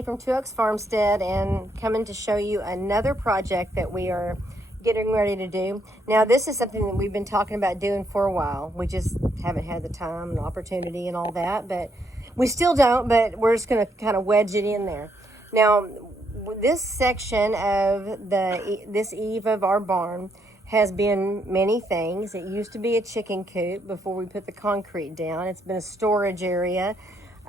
Amy from Two Oaks Farmstead, and coming to show you another project that we are getting ready to do. Now, this is something that we've been talking about doing for a while. We just haven't had the time and opportunity and all that, but we still don't, but we're just going to kind of wedge it in there. Now, this section of this eave of our barn has been many things. It used to be a chicken coop before we put the concrete down. It's been a storage area.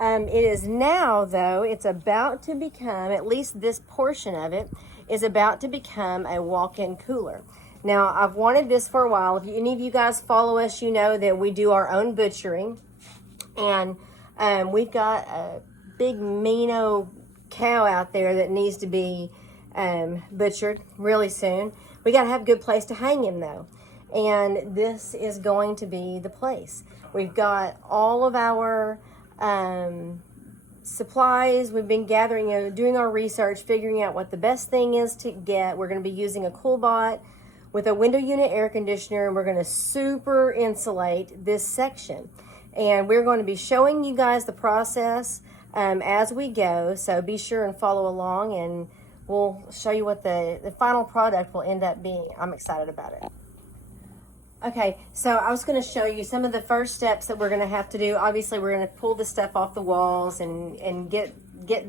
It is now, though, it's about to become, at least this portion of it, is about to become a walk-in cooler. Now, I've wanted this for a while. If any of you guys follow us, you know that we do our own butchering. And we've got a big mean-o cow out there that needs to be butchered really soon. We got to have a good place to hang him, though. And this is going to be the place. We've got all of our supplies. We've been gathering, doing our research, figuring out what the best thing is to get. We're going to be using a Coolbot with a window unit air conditioner, and we're going to super insulate this section. And we're going to be showing you guys the process as we go. So be sure and follow along, and we'll show you what the final product will end up being. I'm excited about it. Okay, so I was going to show you some of the first steps that we're going to have to do. Obviously, we're going to pull the stuff off the walls and get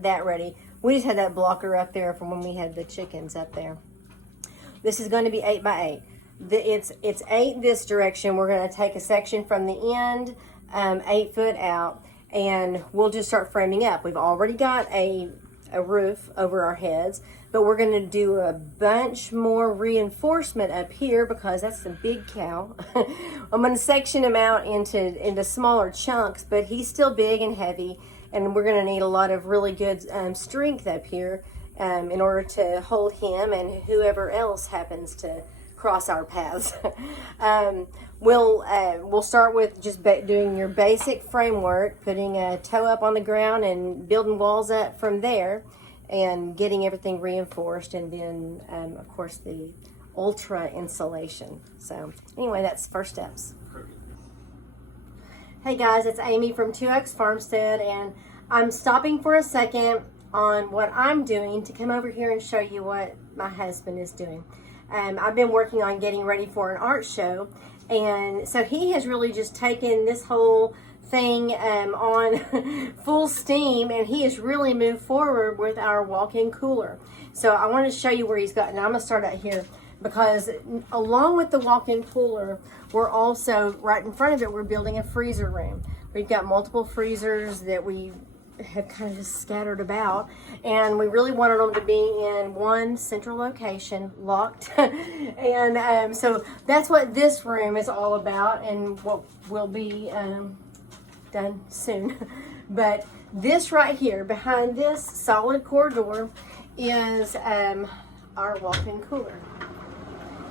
that ready. We just had that blocker up there from when we had the chickens up there. This is going to be 8 by 8. It's 8 this direction. We're going to take a section from the end, 8 foot out, and we'll just start framing up. We've already got a roof over our heads, but we're going to do a bunch more reinforcement up here because that's a big cow. I'm going to section him out into smaller chunks, but he's still big and heavy, and we're going to need a lot of really good strength up here in order to hold him and whoever else happens to cross our paths. We'll start with just doing your basic framework, putting a toe up on the ground and building walls up from there and getting everything reinforced, and then of course the ultra insulation. So anyway, that's first steps. Hey guys, it's Amy from Two Oaks Farmstead, and I'm stopping for a second on what I'm doing to come over here and show you what my husband is doing. I've been working on getting ready for an art show, and so he has really just taken this whole thing on full steam, and he has really moved forward with our walk-in cooler. So I want to show you where he's gotten. I'm going to start out here because along with the walk-in cooler, we're also, right in front of it, we're building a freezer room. We've got multiple freezers that we have kind of just scattered about, and we really wanted them to be in one central location, locked. And so that's what this room is all about, and what will be done soon. But this right here, behind this solid core door, is our walk-in cooler.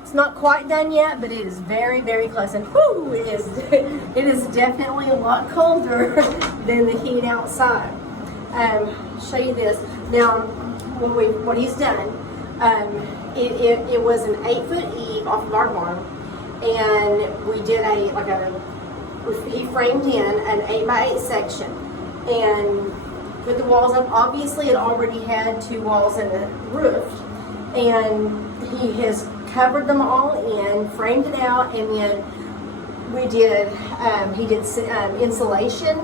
It's not quite done yet, but it is very, very close. And whoo, it is definitely a lot colder than the heat outside. Show you this. Now, what he's done, it was an 8 foot eave off of our barn, and we did he framed in an 8 by 8 section and put the walls up. Obviously, it already had 2 walls and a roof, and he has covered them all in, framed it out, and then he did insulation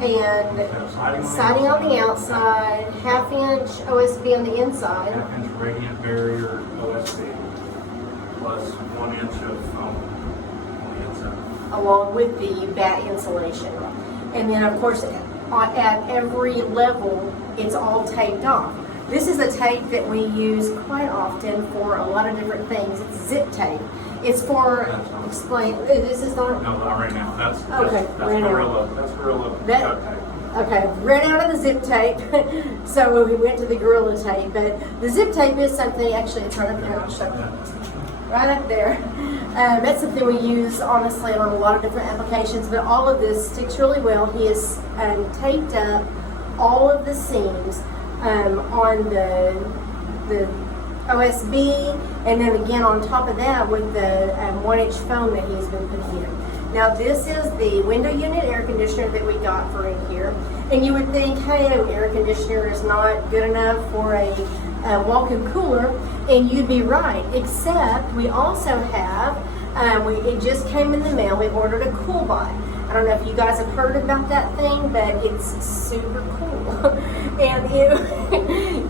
and siding on the outside, 1/2 inch OSB on the inside, 1/2 inch radiant barrier OSB plus 1 inch of foam on the inside, along with the bat insulation. And then of course at every level it's all taped off. This is a tape that we use quite often for a lot of different things. It's zip tape. It's for, explain, this is not... No, not right now. That's Gorilla that, duct tape. Okay, ran out of the zip tape, so we went to the Gorilla tape. But the zip tape is something, actually it's right up there, I'll show you. Right up there. That's something we use, honestly, on a lot of different applications, but all of this sticks really well. He has taped up all of the seams on the OSB, and then again on top of that with the 1 inch foam that he's been putting in. Now this is the window unit air conditioner that we got for in here. And you would think, hey, an air conditioner is not good enough for a walk-in cooler, and you'd be right, except we also have, it just came in the mail, we ordered a Coolbot. I don't know if you guys have heard about that thing, but it's super cool. And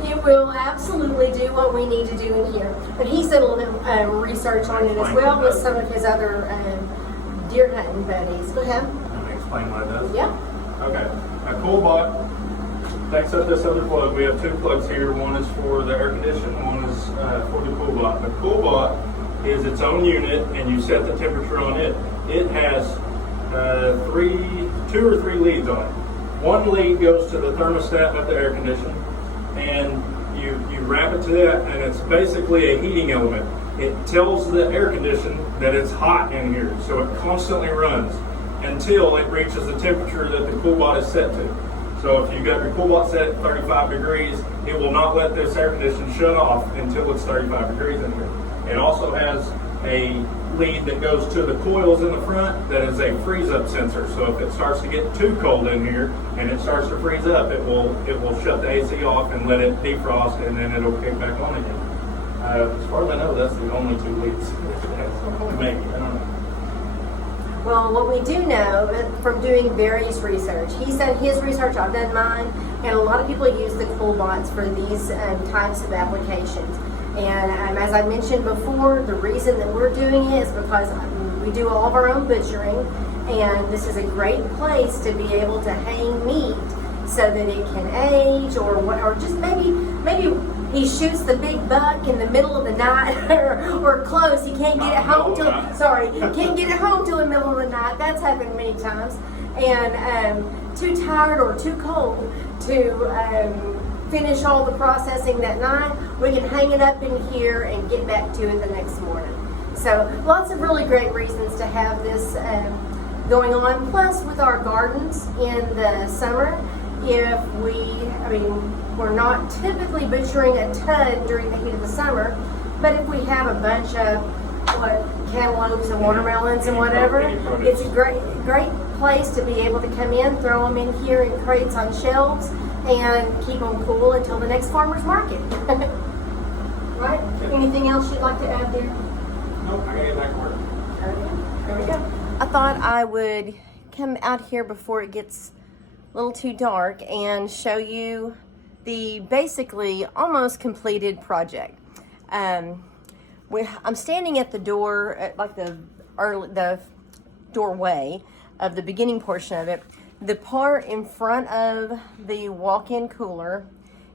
it will absolutely do what we need to do in here. But he's done a little bit research on it as well with some of his other deer hunting buddies. Go ahead. Let me explain what it does. Yeah. Okay. A Coolbot takes up this other plug. We have two plugs here. One is for the air conditioning, one is for the Coolbot. The Coolbot is its own unit, and you set the temperature on it. It has two or three leads on it. One lead goes to the thermostat of the air conditioner, and you wrap it to that, and it's basically a heating element. It tells the air conditioner that it's hot in here, so it constantly runs until it reaches the temperature that the Coolbot is set to. So if you've got your Coolbot set at 35 degrees, it will not let this air conditioner shut off until it's 35 degrees in here. It also has a lead that goes to the coils in the front that is a freeze-up sensor. So if it starts to get too cold in here and it starts to freeze up, it will shut the AC off and let it defrost, and then it'll kick back on again. As far as I know, that's the only two leads. Maybe, I don't know. Well, what we do know from doing various research, he's done his research, I've done mine, and a lot of people use the Coolbots for these types of applications. And as I mentioned before, the reason that we're doing it is because we do all of our own butchering, and this is a great place to be able to hang meat so that it can age, or just maybe he shoots the big buck in the middle of the night, or close. He can't get it home till can't get it home till the middle of the night. That's happened many times, and too tired or too cold to finish all the processing that night. We can hang it up in here and get back to it the next morning. So lots of really great reasons to have this going on. Plus, with our gardens in the summer, we're not typically butchering a ton during the heat of the summer, but if we have a bunch of cantaloupes and watermelons and whatever, it's a great place to be able to come in, throw them in here in crates on shelves, and keep them cool until the next farmer's market. Right? Anything else you'd like to add there? Nope, I gotta get back to work. Okay, there we go. I thought I would come out here before it gets a little too dark and show you the basically almost completed project. I'm standing at the door, like the doorway of the beginning portion of it. The part in front of the walk-in cooler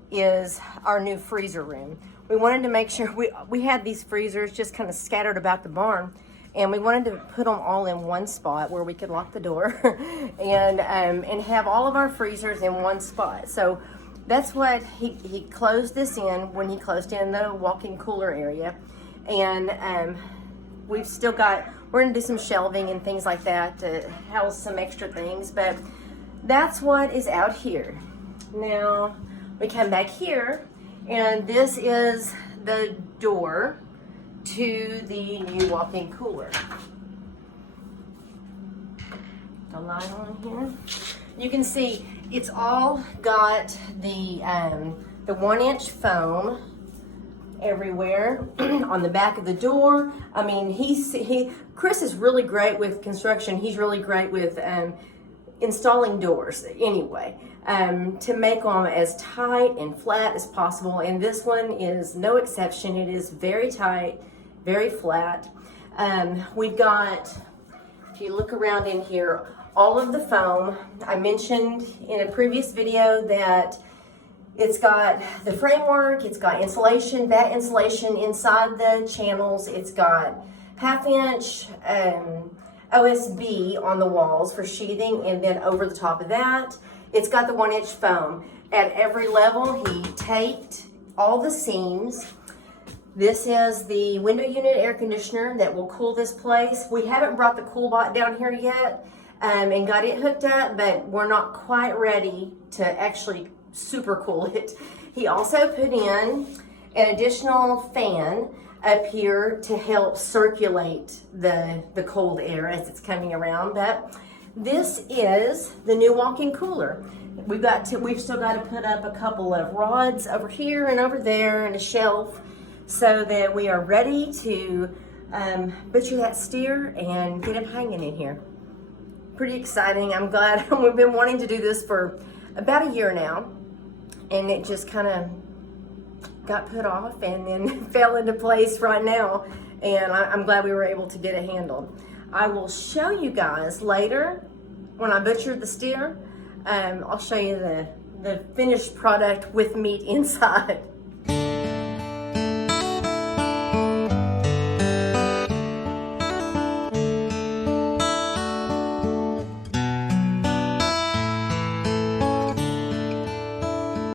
is our new freezer room. We wanted to make sure we had these freezers just kind of scattered about the barn, and we wanted to put them all in one spot where we could lock the door and have all of our freezers in one spot. So that's what he closed this in when he closed in the walk-in cooler area. And we've still got, we're gonna do some shelving and things like that to house some extra things, but that's what is out here. Now we come back here, and this is the door to the new walk-in cooler. The light on here. You can see it's all got the 1-inch foam everywhere on the back of the door. I mean, Chris is really great with construction. He's really great with installing doors anyway, to make them as tight and flat as possible. And this one is no exception. It is very tight, very flat. We've got, if you look around in here, all of the foam. I mentioned in a previous video that it's got the framework, it's got insulation, that insulation inside the channels, it's got 1/2-inch OSB on the walls for sheathing, and then over the top of that, it's got the 1-inch foam. At every level, he taped all the seams. This is the window unit air conditioner that will cool this place. We haven't brought the Coolbot down here yet and got it hooked up, but we're not quite ready to actually super cool it. He also put in an additional fan. up here to help circulate the cold air as it's coming around. But this is the new walk-in cooler. We've still got to put up a couple of rods over here and over there and a shelf so that we are ready to butcher that steer and get him hanging in here. Pretty exciting. I'm glad. We've been wanting to do this for about a year now, and it just kind of got put off and then fell into place right now, and I'm glad we were able to get it handled. I will show you guys later when I butchered the steer. I'll show you the finished product with meat inside.